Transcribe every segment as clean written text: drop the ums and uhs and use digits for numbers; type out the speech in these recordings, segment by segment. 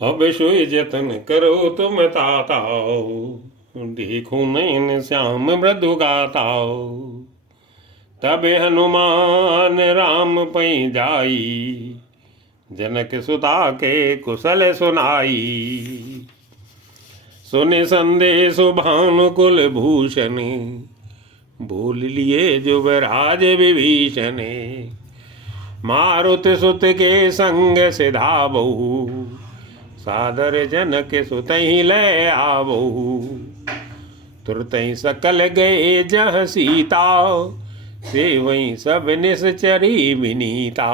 अब सोई जतन करो तुम ताताओ, देखो नयन श्याम मृदु गाताओ। तब हनुमान राम पै जाई, जनक सुता के कुशल सुनाई। सुनि संदेश भानुकुल भूषण, भूल लिए जुबराज विभीषण। मारुति सुत के संग से धावऊ, सादर जनक सुतहि ले आवऊ। तुरतहि सकल गए जह सीता, सेवई सब निश्चरी विनीता।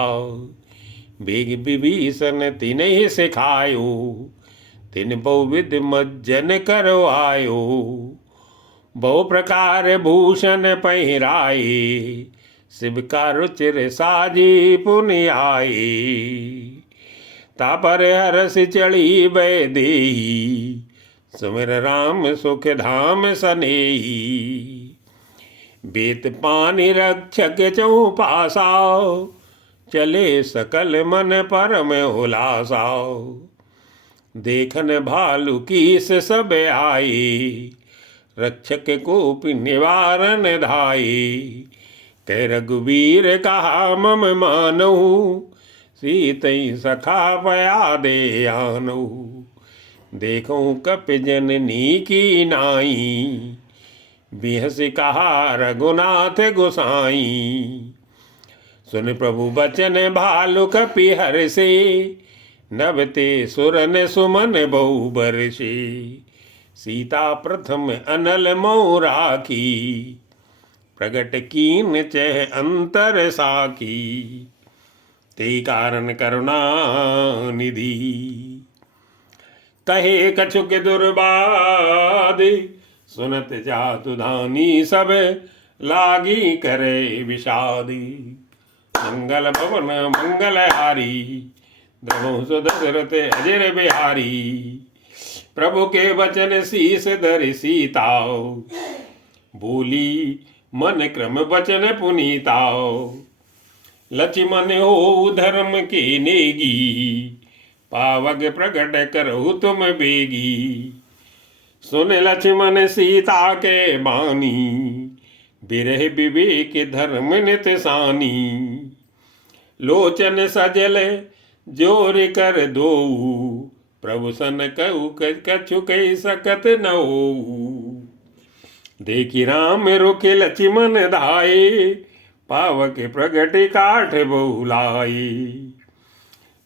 बेग विभीषण तिन्हि सिखायो, तिन बहुविध मज्जन करवायो। बहु प्रकार भूषण पहिराए, शिव का रुचिर साजी पुनि आए। तापर हरस चढ़ी बैदेही, सुमिर राम सुख धाम सनेही। बेत पानी रक्षक चौपासाओ, चले सकल मन परम हुलासाओ। देखन भालू कीस सब आए, रक्षक कोप निवारण धाये। कह रघुवीर कहा मम मानहु, सीतई सखा पया दे आनहु। देखो कपि जननी की नाई, बिहस कहा रघुनाथ गोसाई। सुन प्रभु बचन भालु कपि हर्षे, नभते सुरन सुमन बहु बरसे। सीता प्रथम अनल मोह राखी, प्रगट कीन चह अंतर साखी। ते कारण करुणा निधि, कहे कछुक दुर्बादि। सुनत जातु धानी सब, लागी करे विषादी। मंगल भवन मंगल हारी, द्रवहु सुदशरथ अजर बिहारी। प्रभु के वचन शीस धरि सीताओ, बोली मन क्रम वचन पुनीताओ। लक्ष्मण हो धर्म के नेगी, पावक प्रकट करहु तुम बेगी। सुन लक्ष्मण सीता के बानी, बिरह विवेक धर्म नित सानी। लोचन सजल जोर कर दोऊ, प्रभु सन कहु कछु कही सकत न होऊ। देखी राम रुके लक्ष्मण धाये, पावक प्रगट काठ बहुलाए।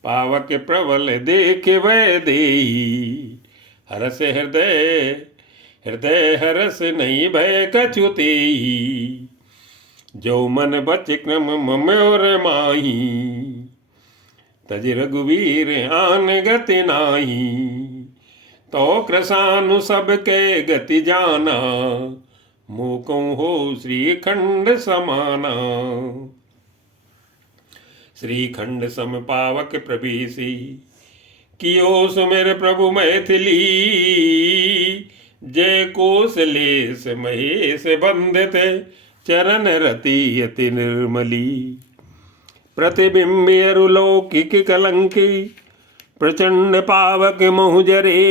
पावक प्रबल देख वै देई, हरस हृदय हृदय हरस नहीं भय कछु तेई। जो मन बच क्रम मम और माही, तज रघुवीर आन गति नाही। तो कृसानु सबके गति जाना, मूकों हो श्रीखंड समाना। श्रीखंड सम पावक प्रवेशी, कियो सुमेर प्रभु मैथिली। जय कोसलेश महेश बंदित, चरण रति अति निर्मली। प्रतिबिंब अरुलौकिक कलंकी, प्रचंड पावक महुजरे।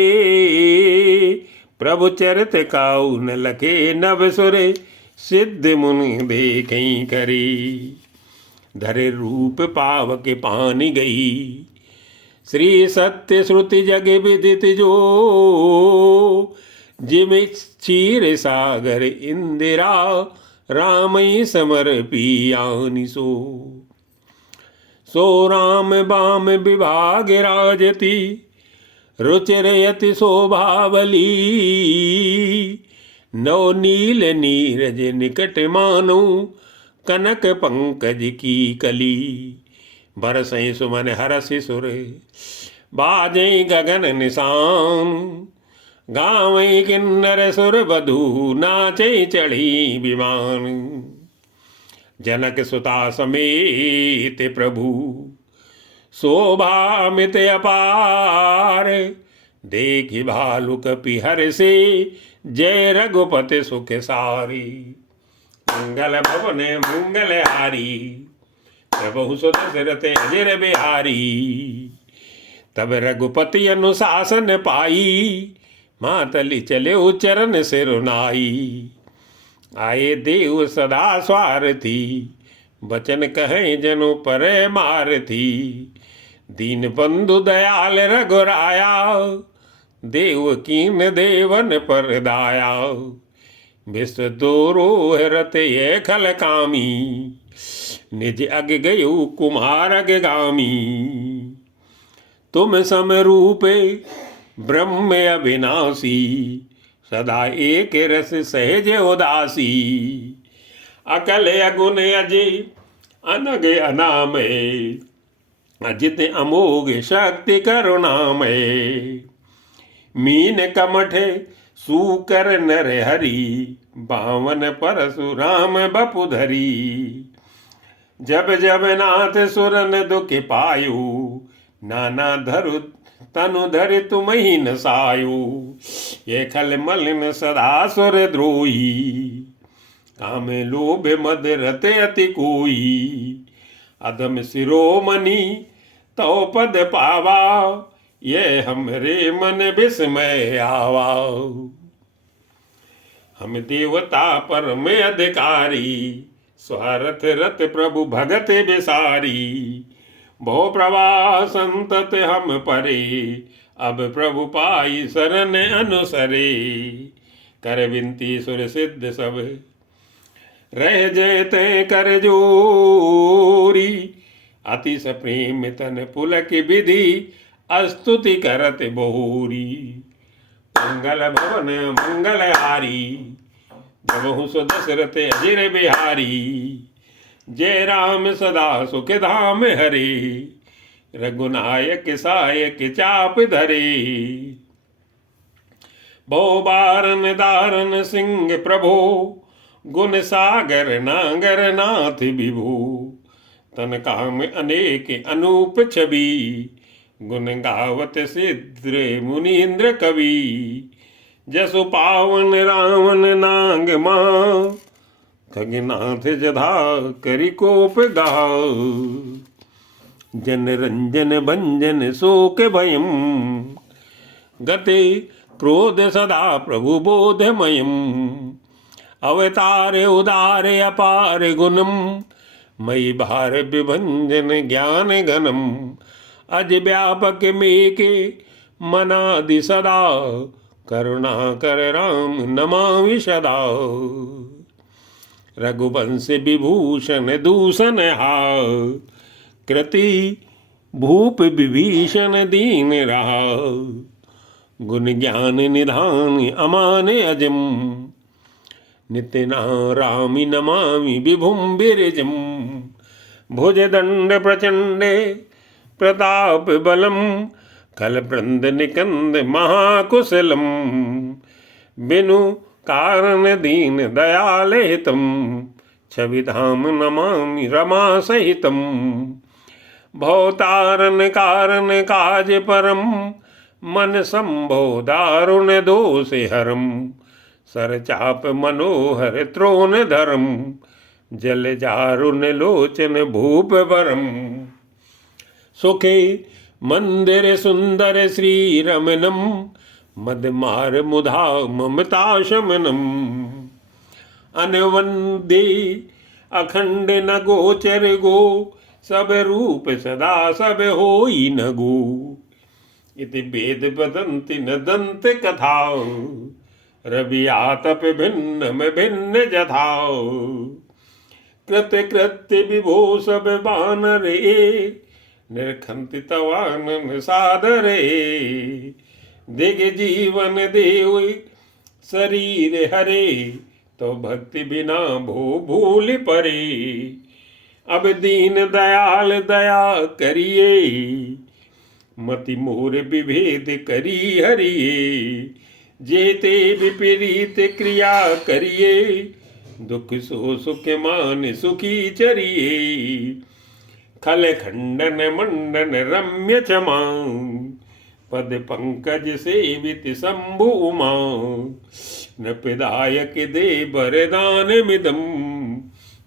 प्रभु चरित काऊ न लखे नभ सुरे, सिद्ध मुनि देखें करी। धरे रूप पावक पानी गई, श्री सत्य श्रुति जग विदित जो। जिम क्षीर सागर इंदिरा, रामई समर्पी आनि सो। सो राम बाम विभाग राजती, रुचिरयति शोभावली। नौ नील नीरज निकट मानो, कनक पंकज की कली। बरसई सुमन हरसि सुर, बाजई गगन निशान। गावई किन्नर सुर बधू, नाचई चढ़ी विमान। जनक सुता समेत प्रभु, शोभामित अपार। देखि भालु कपि हर्षे, जय रघुपति सुख सारी। मंगल भवन मंगल हारी, प्रभु सुत सिरते अजर बिहारी। तब रघुपति अनुशासन पाई, मातली चले चरण सिरुनाई। आए देव सदा स्वार्थी, बचन कहें जनु परे मारथी। दीन बंधु दयाल रघुराया, देव कीन देवन पर दाया। विश्व दोरोह रत ये खल कामी, निज अग गयु कुमार अग्गामी। तुम समरूपे ब्रह्म अविनाशी, सदा एक रस सहज उदासी। अकल अगुण अजय अनग अनामय, अजित अमोघ शक्ति करुणामय। मीन कमठ सूकर नर हरि, बावन परशुराम बपुधरी। जब जब नाथ सुरन दुख पायु, नाना धरु तनु धरि तुम ही न सायु। ये खल मलिन सदा सुर द्रोही, काम लोभ मद रत अति कोई। अधम शिरोमणि तो पद पावा, ये हमरे मन विस्मय आवा। हम देवता परम अधिकारी, स्वार्थ रत प्रभु भगत विसारी। भो प्रवाह संतत हम परे, अब प्रभु पाई शरण अनुसरे। कर विनती सुर सिद्ध सब, रह जयते कर जोरी। अतिश प्रेम तन पुलक विधि, स्तुति करत बोरी। मंगल भवन मंगल हारी, जबहु सो दशरथ अजिर बिहारी। जय राम सदा सुख धाम हरे, रघुनायक सायक चाप धरे। बहु बारन दारन सिंह प्रभो, गुण सागर नागर नाथ विभो। तन काम अनेक अनूप छवि, गुण गावत सिद्ध मुनीन्द्र कवि। जसु पावन रावण नाग मां, खगनाथ जधा करि कोप गाओ। जन रंजन भंजन शोक भयम, गते क्रोध सदा प्रभु बोधमयम। अवतार उदार अपार गुणम, मयि भार विभंजन ज्ञान घनम। अज व्यापक मेके मनादि सदा, करुणा कर राम नमामि सदा। रघुवंश विभूषण दूषण हार, कृति भूप विभीषण दीन रहा। गुण ज्ञान निधान अमान अजम, नित्य नारामि नमामि विभुम बिरजम। भुज दंड प्रचंड प्रताप बलम, कल वृंद निकंद महाकुशलम। बिनु कारण दीन दयाल हितम, छवि धाम नमामि रमा सहितम। भवतारण कारण काज परम, मन संभो दारुण दोष हरम। सर चाप मनोहर त्रोण धरम, जल जारुण लोचन भूप वरम। सुखे मंदिर सुंदर श्री रमनम, मदमार मुधा ममता शमनम। अनवंदे अखंड न गोचर गो, सब रूप सदा सब होई न गो। इति वेद वदन्ति न दंत कथाओ, रवि आतप भिन्न में भिन्न जथाओ। कृत्य कृत्य विभो सब बानरे, निर्खंति तवानन सादरे। दिग जीवन देव शरीर हरे, तो भक्ति बिना भो भूल परे। अब दीन दयाल दया करिए, मति मोर विभेद करी हरिये। जेते विपरीत क्रिया करिए, दुख सो सुख मान सुखी चरिए। खल खंडन मंडन रम्य क्षमा, पद पंकज सेवित शंभु उमा। नृपदायक दे वरदान मिदम,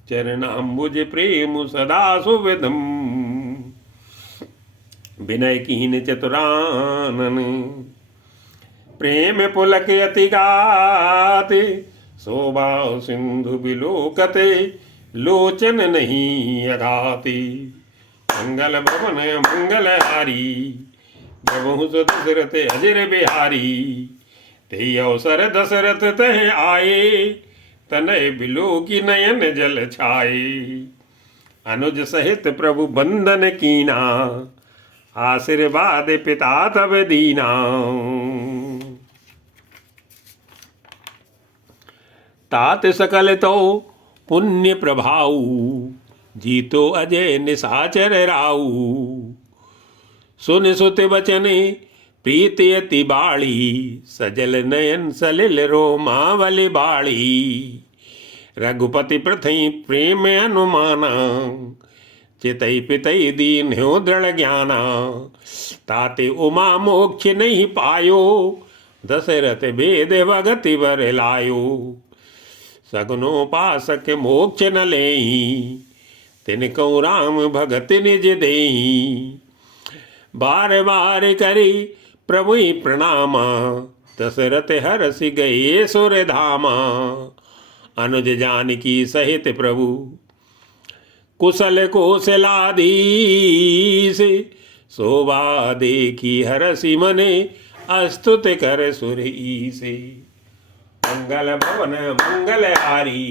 चरणाम्बुज प्रेम सदा सुविदम। विनय कीन चतुरानन। प्रेम पुलक अति गाते, शोभा सिंधु बिलोकते, लोचन नहीं अघाती। मंगल भवन मंगलहारी, प्रभु सुत दशरथ अजर बिहारी। ते अवसर दशरथ तह आए, तनय बिलो की नयन जल छाए। अनुज सहित प्रभु बंदन कीना, आशीर्वाद पिता तब दीना। तात सकल तो पुण्य प्रभाऊ, जीतो अजय निशाचर राऊ। सुन सुत वचन प्रीति अति बाड़ी, सजल नयन सलिल रोमावली बाड़ी। रघुपति प्रथई प्रेम अनुमाना, चितई पितई दीन हो दृढ़ ज्ञाना। ताते उमा मोक्ष नहीं पायो, दशरथ भेद भगति बर लायो। सगुनोपासक मोक्ष न लेही, तिनको राम भगत निज देही। बार बार करी प्रभु प्रणामा, दशरथ हर्ष गए सुर धामा। अनुज जानकी सहित प्रभु, कुशल कौशलाधीश। शोभा देखी हरसि मने, अस्तुत कर सुर ईसे। मंगल भवन मंगलहारी,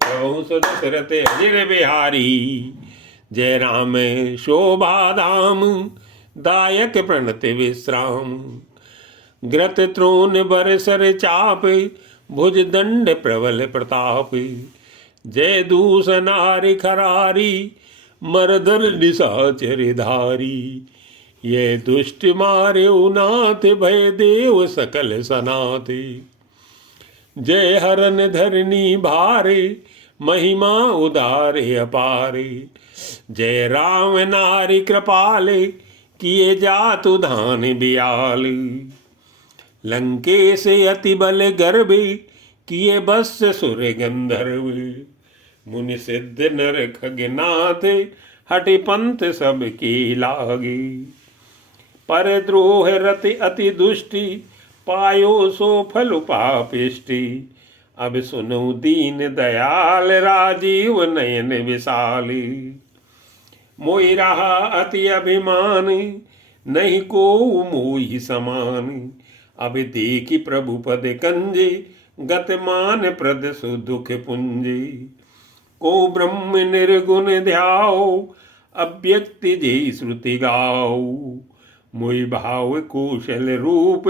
प्रभु सुदशरथ अजर बिहारी। जय राम शोभा धाम, दायक प्रणति विश्राम। ग्रत त्रोन बरसर चाप, भुज दंड प्रबल प्रताप। जय दूस नारी खरारी, मरदर निशाचर धारी। ये दुष्ट मारे नाथ, भय देव सकल सनाथ। जय हरन धरनी भारे, महिमा उदारे अपारे। जय राम नारी कृपाले, किए जातु धान बियाल। लंकेश अति बल गर्भे, किए बस सुर गंधर्व। मुनि सिद्ध नर खगनाथ, हटि पंथ सब के लागे। पर द्रोह रति अति दुष्टि, पायो सो फल पापिष्टि। अब सुनो दीन दयाल, राजीव नयन विशाली। मोहि रहा अति अभिमान, नहीं को मोहि समान। अब देखी प्रभु पद कंजे, गत मान प्रद सुदुख पुंजे। को ब्रह्म निर्गुण ध्याओ, अव्यक्त जे श्रुति गाओ। मोहि भाव कौशल रूप,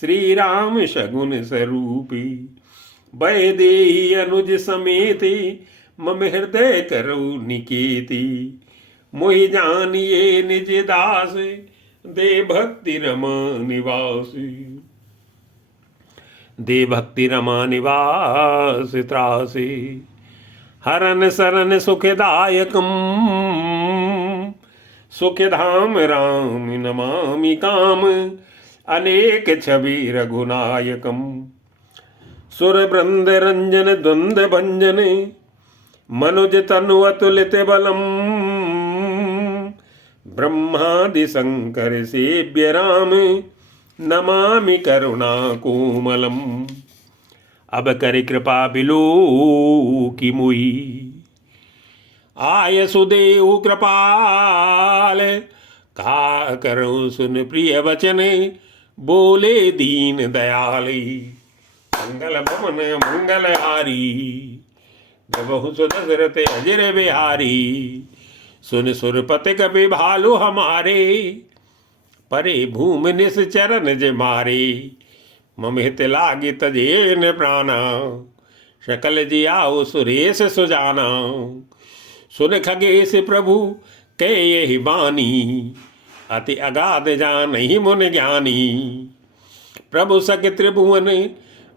श्री राम शगुन स्वरूपी। भय देहि अनुज समेति, मम हृदय करौ निकेति। मोहि जानिए निज दास, दे भक्ति रमा निवास। दे भक्ति रमा निवास त्रासे। हरन सरन सुखदायकम, सुखधाम राम नमामि काम। अनेक छवि रघुनायकम। सुर बृंद रंजन द्वंद भंजन, मनुज तनु अतुलित बलम। ब्रह्मादि शंकर सेव्य राम, नमामि करुणा कोमलम। अब कर कृपा बिलो की मुई, आय सुदेव कृपाल। का करो सुन प्रिय वचन, बोले दीन दयाली। मंगल भवन मंगलहारी, प्रभु सुदशरथ अजर बिहारी। सुन सुरपति कपि भालु हमारे, परे भूमि निश्चरण जे मारे। मम हित लागे तजेन प्राणा, सकल जियाओ सुरेश सुजाना। सुन खगेश प्रभु कै यही बानी, अति अगाध जानहि मुन ज्ञानी। प्रभु सक त्रिभुवन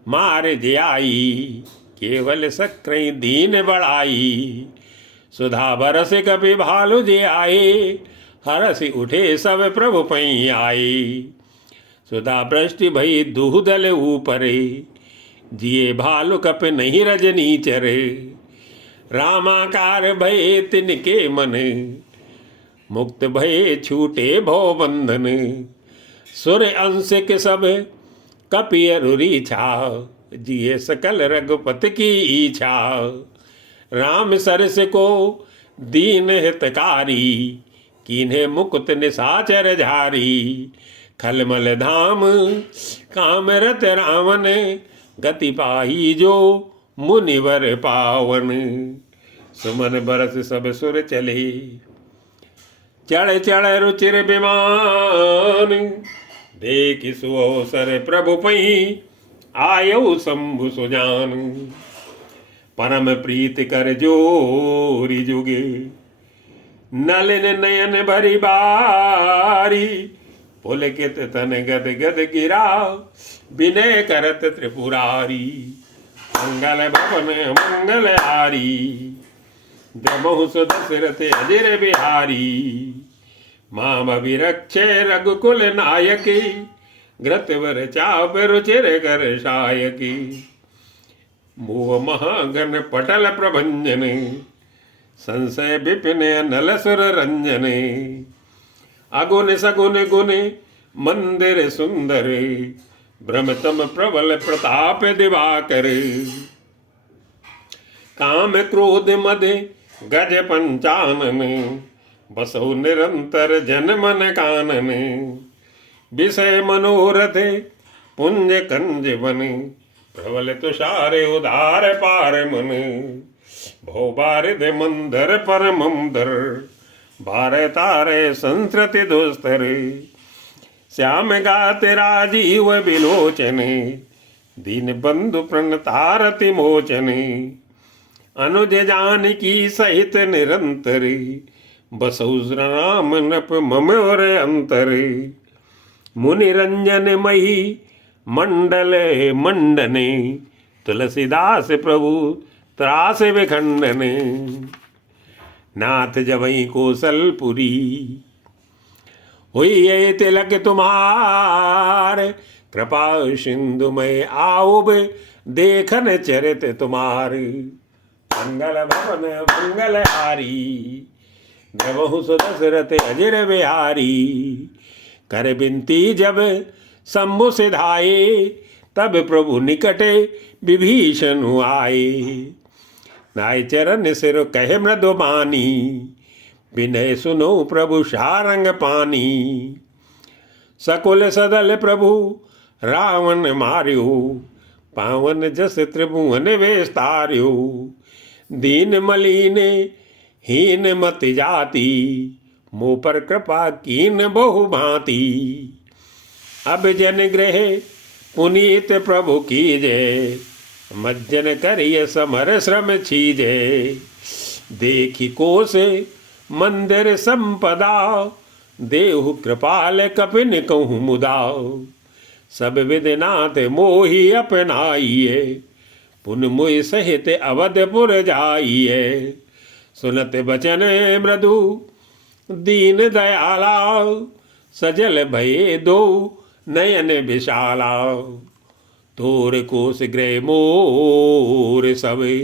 मार जियाई, केवल सक्र दीन बढ़ाई। सुधा बरस कपि भालु जे आए, हरसि उठे सब प्रभु पई आए। सुधा वृष्टि भई दूदल ऊपरे, जिए भालु कप नहीं रजनी चरे। रामाकार भय तिनके मन, मुक्त भये छूटे भव बंधन। सुर अंश के सब कपि अरुरी छा, जिए सकल रघुपति की इच्छा। राम सरस को दीन हितकारी, कीन्हे मुकुत निशाचर झारी। खलमल धाम काम रत रावण, गति पाही जो मुनिवर पावन। सुमन बरस सब सुर चले, चढ़ चढ़ रुचिर विमान। देख सुअवसर प्रभु पई, आयो शंभु सुजान। परम प्रीत कर जोरी जुगे, नलिन नयन भरी बारी। पुलकित तन गद गद गिरा, विनय करत त्रिपुरारी। मंगल भवन मंगल हारी, जमहु सुदशरथ अजिर बिहारी। माम अभिरक्षे रघुकुल नायकी, घृतवर चाप रुचिर कर शायकी। मुव महागण पटल प्रभंजन, संशय विपिन नल सुर रंजन। अगुन सगुन गुण मंदिर सुंदर, भ्रमतम प्रबल प्रताप दिवाकर। काम क्रोध मद गज पंचानन, बसो निरंतर जन मन कानन। विषय मनोरथ पुंज कंज बन, प्रबल तुषार उदार पार मन। भो बारिद मंदर परमंदर, बार तारे संस्कृति दुस्तर। श्याम गात राजीव विलोचन, दीन बंधु प्रणतारति मोचन। अनुज जानकी सहित निरंतर, बसौ राम नप मम और अंतर। मुनि रंजन मही मंडल मंडने, तुलसीदास प्रभु त्रास विखंडने। नाथ जवई कौशलपुरी, हुई ये तिलक तुम्हार। कृपा सिंधु में आओ देखन चरित तुम्हार। मंगल भवन मंगल हारी, जबहु सुदशरथ अजिर बिहारी। कर बिनती जब शंभु सिधाए, तब प्रभु निकटे विभीषण आए। नाय चरण सिर कहे मृदुबानी, विनय सुनो प्रभु शारंग पानी। सकुल सदल प्रभु रावण मार्यो, पावन जस त्रिभुवन विस्तार्यो। दीन मलिन हीन मति जाति, मुँह पर कृपा कीन बहु भांति। अब जन ग्रह पुनीत प्रभु कीजय, मज्जन करिय समर श्रम छीजे। देखी कोस मंदिर संपदा, देहु कृपाल कपिन कहूँ मुदा। सब विदनाथ मोहि अपनाइए, पुन मुय सहित अवधपुर जाइए। सुनत बचन मृदु दीन दयाला, सजल भये दो नयन विशाला। तोर कोस गृह मोर सवे,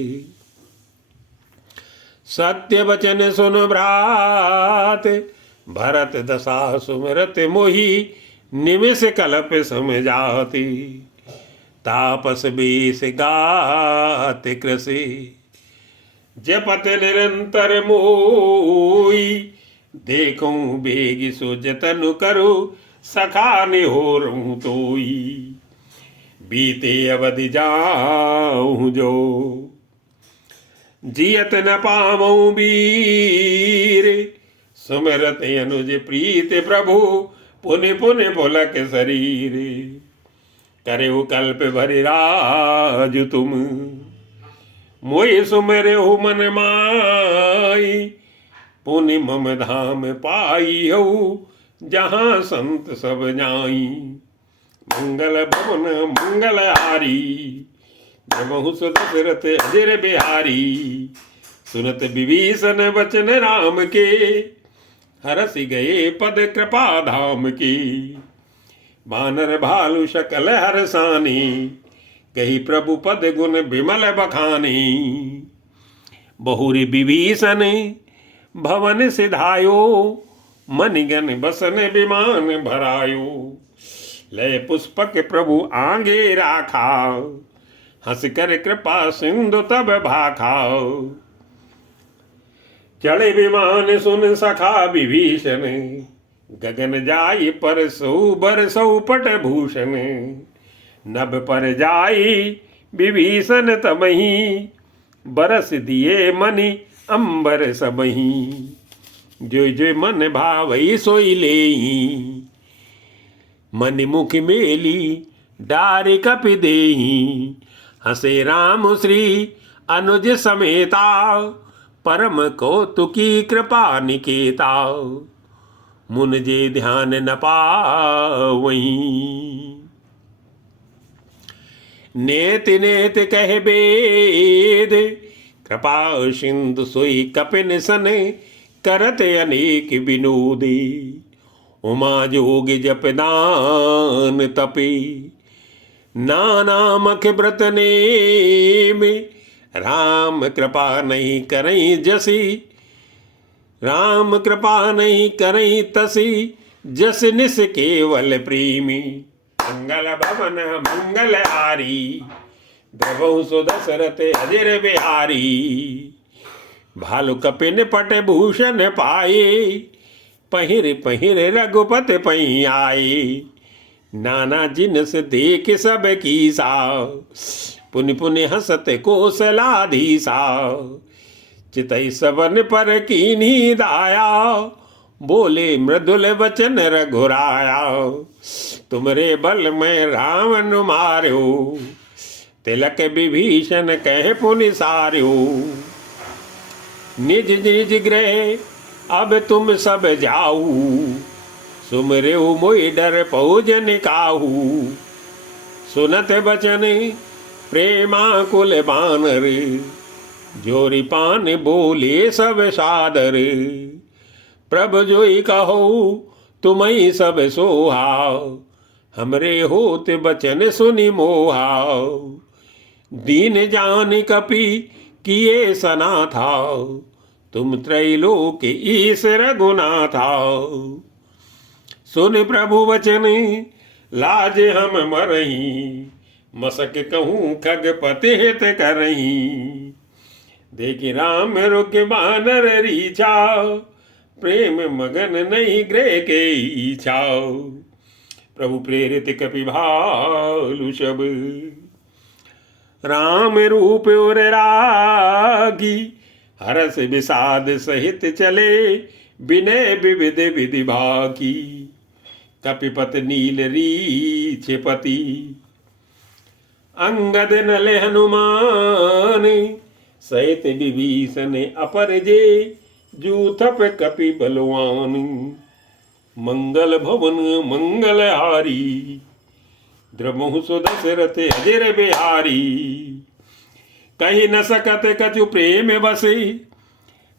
सत्य वचन सुन भ्रात। भरत दशा सुमरत मोहि, निमिष कल्प समझाति। तापस बेस गात कृषि, जपत निरंतर मोई। देखूं बेग सो जतन करो, सखा निहोरूं तोई। बीते अवधि जाऊं जो, जियत न पावऊं वीर। सुमिरत अनुज प्रीत प्रभु, पुनि पुनि पुलक शरीर। करहु कल्प भरि राज तुम, मोहि सुमिरहु मन माई। पुनि मम धाम पाई हऊ, जहाँ संत सब जाई। मंगल भवन मंगल हारी, जबहु सुदशरथ अजिर बिहारी। सुनत विभीषण वचन राम के, हरसि गए पद कृपा धाम की। बानर भालु सकल हरसानी, कही प्रभु पद गुण विमल बखानी। बहुरी विभीषण भवन सिधायो, मनिगन बसन विमान भरायो। लय पुष्पक प्रभु आगे राखा, हंस कर कृपा सिंधु तब भाखाओ। चढ़े विमान सुन सखा विभीषण, गगन जाई पर सौ बरसौ पट भूषण। नभ पर जाई विभीषण तबही, बरस दिए मनि अंबर सबही। जो जो मन भावई सोई लेही, मन मुख मेली डारि कपि देही। हसे राम श्री अनुज समेता, परम कौतुकी कृपा निकेता। मुन जे ध्यान न पावहीं, नेत नेत कह वेद। कृपा सिंधु सोई कपिन सन, करत अनेक विनोदे। उमा जोग जप दान तपे, नाना मख व्रत नेम। राम कृपा नहीं करई जसी, राम कृपा नहीं करई तसी। जस निस केवल प्रेमी, मंगल भवन मंगल हारी। द्रवहु सो दशरथ अजर बिहारी। भालु कपिन पट भूषण पाए, पहिर पहिर रघुपत पई आए। नाना जिनस देख सब कीसा, पुनि पुनि हसत कौशलाधीसा। चितई सबन पर कीन्ही दाया, बोले मृदुल वचन रघुराया। तुमरे बल में रावण मार्यो, तिलक विभीषण कह पुनि सार्यो। निज निज गृह अब तुम सब जाऊ, सुमरेऊ मोहि डर पहुजन काहू। सुनत बचन प्रेमाकुल बानर, जोरी पान बोले सब सादर। प्रभु जोई कहो तुम्हें सब सोहा, हमरे होत बचन सुनि मोहा। दीन जान कपि किए सना था, तुम त्रैलोक ईश रघुनाथा। सुन प्रभु वचन लाज हम मरही, मसक कहूँ खगपति हित करही। देखि राम रुक बानर रीछा, प्रेम मगन नहीं गृह के इच्छा। प्रभु प्रेरित कपि भालु सब, राम रूप और रागी। हरस विषाद सहित चले, विनय विविध विधि भाकी। कपिपत नील रीछ पति, अंगद नल हनुमान। सहित विभीषण अपर जे, जूथप कपि बलवान। मंगल भवन मंगल हारी, द्रवहु सो दशरथ अजर बिहारी। कही न सकत कछु प्रेम बसे,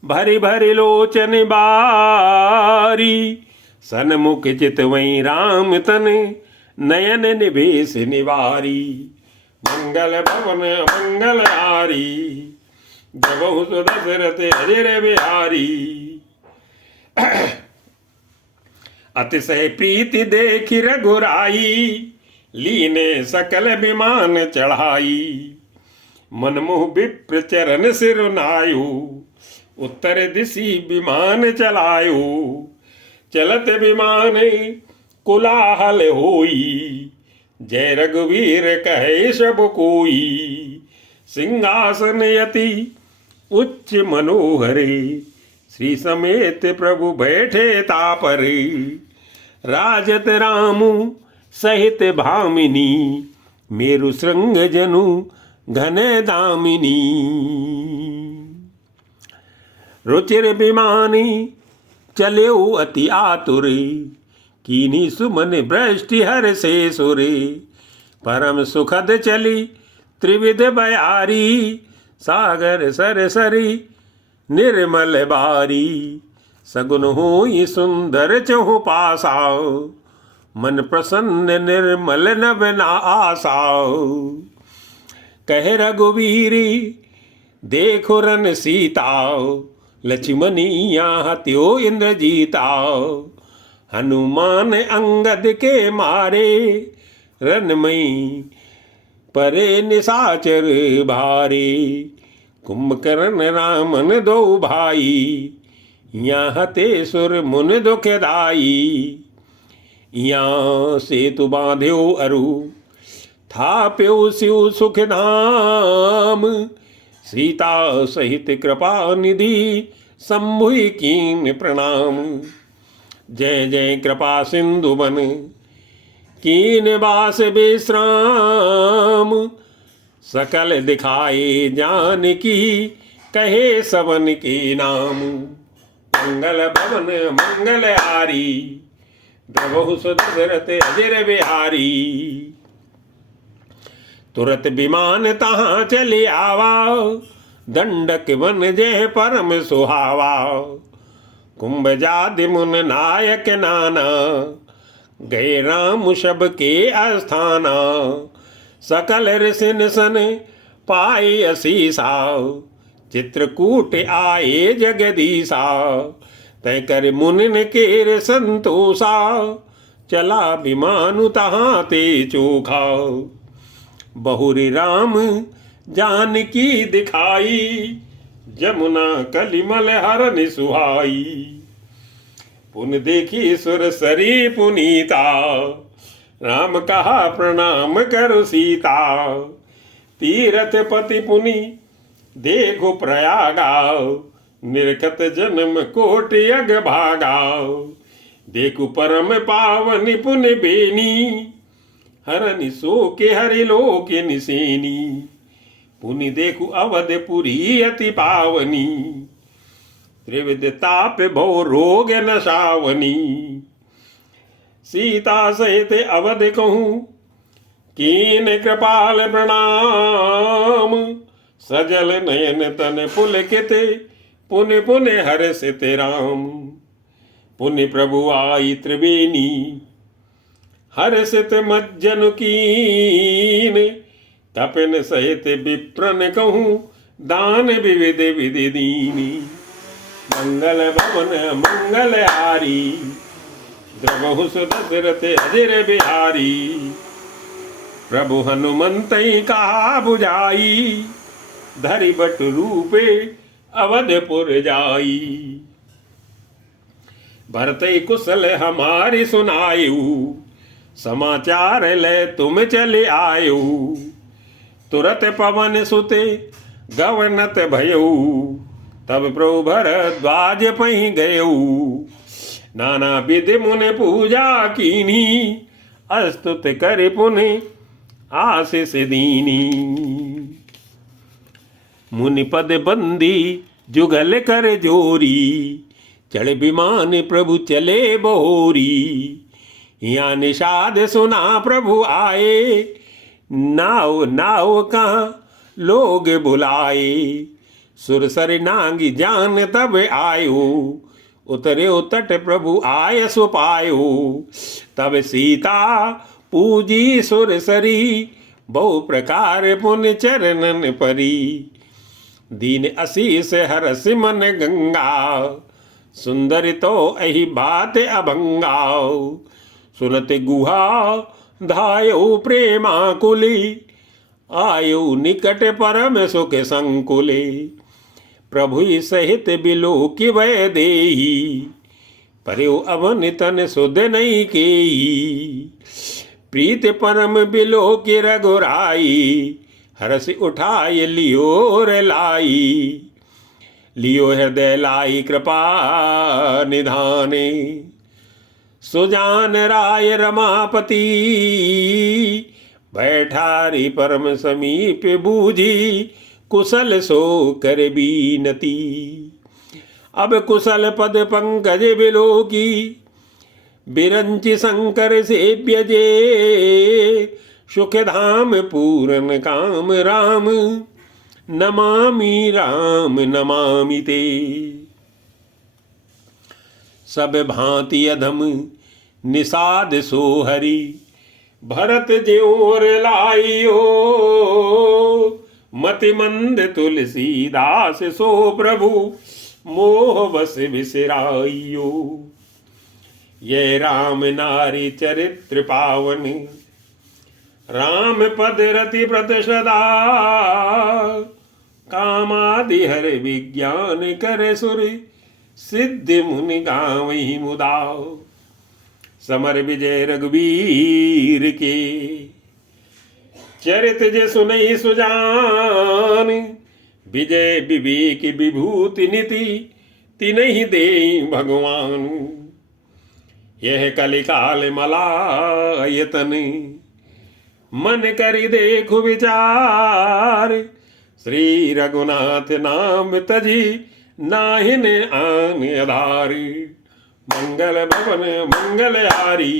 भरी भरी लोचन बारी। सन्मुख चितवई राम तन, नयन निवेश निवारी। मंगल भवन मंगल हारी, द्रवहु सो दशरथ अजर बिहारी। अतिशय प्रीति देखि रघुराई, लीने सकल विमान चढ़ाई। मनमोह विप्र चरण सिर नायु, उत्तर दिशि विमान चलायो। चलत विमान कुलाहल होई, जय रघुवीर कहे सब कोई। सिंहासन यति उच्च मनोहरे, श्री समेत प्रभु बैठे तापरे। राजत रामु सहित भामिनी, मेरु श्रृंग जनु घन दामिनी। रुचिर विमानी चलेऊ अति आतुरे, कीनी सुमन भ्रष्टि हर से सुरे। परम सुखद चली त्रिविध बयारी, सागर सर सरी निर्मल बारी। सगुन होई सुंदर चहु पासाओ, मन प्रसन्न निर्मल नभ ना आसाओ। कह रघुवीरी देखो रन सीताओ, लक्ष्मणी यहाँ त्यो इंद्रजीता, हनुमान अंगद के मारे, रनमयी परे निशाचर भारे। कुंभकर्ण रामन दो भाई, यहाँ ते सुर मुन दुखदाई। यहाँ सेतु बांध्यो अरु, थाप्यो शिव सुख धाम। सीता सहित कृपा निधि, शंभुई कीन प्रणाम। जय जय कृपा सिंधु बन, कीन बास विश्राम। सकल दिखाए जानकी, कहे सबन के नाम। मंगल भवन मंगल हारी, द्रवहु सुदशरथ अजर बिहारी। तुरत विमान तहाँ चले आवा, दंडक वन जय परम सुहावा। कुंभ जादि मुन नायक नाना, गए राम शब के आस्थाना। सकल ऋषिन सन पाए असीसा, चित्रकूट आए जगदीशा। तय कर मुनिन केर संतोषा, चला विमानु तहाँ ते चोखा। बहुरी राम जानकी दिखाई, जमुना कलिमल हरन सुहाई। पुन देखी सुर सरी पुनीता, राम कहा प्रणाम करु सीता। तीरथ पति पुनि देखो प्रयागा, निरखत जन्म कोट यग भागा। देखु परम पावन पुनि बेनी, हरनि सो के हरि लोक निसेनी। पुनि देखु अवधपुरी अति पावनी, त्रिविध ताप भो रोग नशावनी। सीता सहित अवध कहूँ, कीन कृपाल प्रणाम। सजल नयन तन पुलकित, पुनि पुनि हर्षित राम। पुनि प्रभु आई त्रिवेणी, हर्षित मज्जन कीन। कपिन सहित विप्रन कहूँ, दान विविध विधि दीनी। मंगल भवन मंगल हारी, द्रवहु सुदशरथ अजर बिहारी। प्रभु हनुमंत कहा बुझाई, धरि बट रूपे अवधपुर जाई। भरत कुशल हमारी सुनायु, समाचार ले तुम चले आयु। तुरत पवन सुते गवनत भयऊ, तब प्रभु भरद्वाज पहि गयऊ। नाना विधि मुनि पूजा कीनी, अस्तुत कर पुनि आशीष दीनी। मुनि पद बंदी जुगल कर जोरी, चढ़ विमान प्रभु चले बहोरी। यहाँ निषाद सुना प्रभु आए, नाव नाव कहाँ लोग बुलाए। सुरसर नांगी जान तब आयो, उतरे तट प्रभु आय सुपायो। तब सीता पूजी सुरसरी, बहु प्रकार पुन चरणन परी। दीन असीस हरस मन गंगा, सुंदर तो अहि बात अभंगा। सुनत गुहा धायो प्रेमाकुली, आयो निकट परम सुख संकुले। प्रभु सहित बिलो कि वै देही, पर्यो अवन तन सुध नहीं केही। प्रीत परम बिलो कि रघुराई, हरस उठाय लियो रे लाई। लियो हृदय लाई कृपा निधाने, सुजान राय रमापति। बैठारी परम समीप बूझी, कुशल सो कर बीनती। अब कुशल पद पंकज बिलो की, बिरंचि शंकर सेव्य जे। सुख धाम पूरन काम राम, नमामि राम नमामि ते। सब भांति अधम निषाद सो हरि, भरत ज्योर लाइयो। मति मंद तुलसीदास सो प्रभु, मोह बस बिसराइयो। ये राम नारी चरित्र पावन, राम पद रति व्रत सदा। कामादि हर विज्ञान कर सुर, सिद्धि मुनि गावहि मुदा। समर विजय रघुवीर के, चरित जे सुनहि सुजान। विजय विवेक विभूति नीति, तिनहि देहि भगवान। यह कलिकाल मलायतन, मन करि देखु विचार। श्री रघुनाथ नाम तजी, नाहिन आन आधार। मंगल भवन मंगल हारी,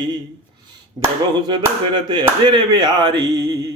जबहु दशरथ अजर बिहारी।